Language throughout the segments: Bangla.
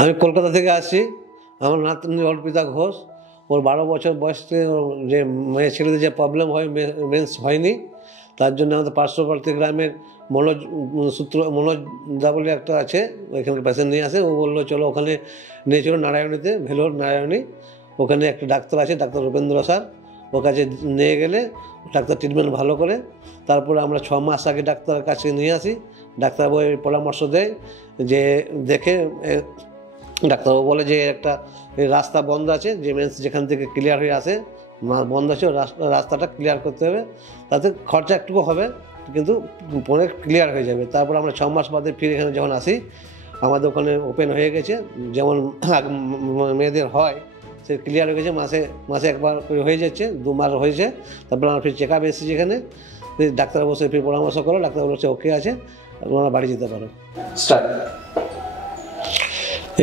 আমি কলকাতা থেকে আসছি। আমার নাতনি অর্পিতা ঘোষ। ওর 12 বছর বয়স থেকে যে মেয়ে ছেলেদের যে প্রবলেম হয়, মেন্স হয়নি, তার জন্য আমাদের পার্শ্ববর্তী গ্রামের মনোজ দা বলে একটা আছে, ওইখানে পেশেন্ট নিয়ে আসে। ও বললো চলো ওখানে নিয়ে চলো নারায়ণীতে, ভেলোর নারায়ণী। ওখানে একটা ডাক্তার আছে, ডাক্তার রূপেন্দ্র স্যার। ওর কাছে নিয়ে গেলে ডাক্তার ট্রিটমেন্ট ভালো করে। তারপরে আমরা 6 মাস আগে ডাক্তারের কাছে নিয়ে আসি। ডাক্তারবাবু পরামর্শ দেয় যে দেখে, ডাক্তারবাবু বলে যে একটা রাস্তা বন্ধ আছে, যে মেন্স যেখান থেকে ক্লিয়ার হয়ে আসে বন্ধ আছে, রাস্তাটা ক্লিয়ার করতে হবে। তাতে খরচা একটুকু হবে, কিন্তু পরে ক্লিয়ার হয়ে যাবে। তারপর আমরা 6 মাস বাদে ফিরে এখানে যখন আসি, আমাদের ওখানে ওপেন হয়ে গেছে, যেমন মেয়েদের হয় সে ক্লিয়ার হয়ে গেছে। মাসে একবার হয়ে যাচ্ছে, 2 মাস হয়েছে। তারপর আমরা ফির চেক আপ এসেছি এখানে। ডাক্তার বসে ফির পরামর্শ করো, ডাক্তার বলছে ওকে আছে, আপনারা বাড়ি যেতে পারো।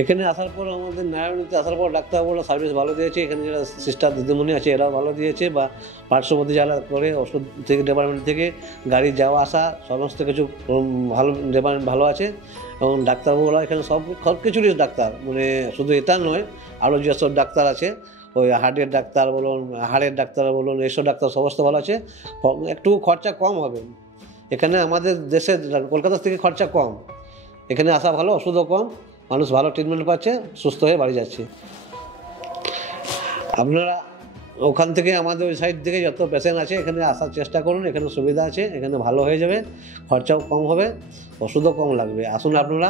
এখানে আসার পর, আমাদের নারায়ণীতে আসার পর ডাক্তারবাবুরা সার্ভিস ভালো দিয়েছে। এখানে যারা সিস্টার দিদিমণি আছে এরাও ভালো দিয়েছে, বা পার্শ্ববর্তী যারা করে ওষুধ থেকে ডিপার্টমেন্ট থেকে গাড়ি যাওয়া আসা সমস্ত কিছু ভালো, ডিপার্টমেন্ট ভালো আছে। এবং ডাক্তারবাবুরা এখানে সব কিছুরই ডাক্তার, মানে শুধু এটা নয়, আরও যেসব ডাক্তার আছে, ওই হার্টের ডাক্তার বলুন, হাড়ের ডাক্তার বলুন, এইসব ডাক্তার সমস্ত ভালো আছে। একটু খরচা কম হবে এখানে, আমাদের দেশের কলকাতা থেকে খরচা কম। এখানে আসা ভালো, ওষুধও কম, মানুষ ভালো ট্রিটমেন্ট পাচ্ছে, সুস্থ হয়ে বাড়ি যাচ্ছে। আপনারা ওখান থেকে, আমাদের ওই সাইড থেকে যত পেশেন্ট আছে এখানে আসার চেষ্টা করুন। এখানে সুবিধা আছে, এখানে ভালো হয়ে যাবে, খরচাও কম হবে, ওষুধও কম লাগবে। আসুন আপনারা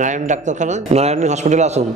নারায়ণ ডাক্তারখানা, নারায়ণী হসপিটালে আসুন।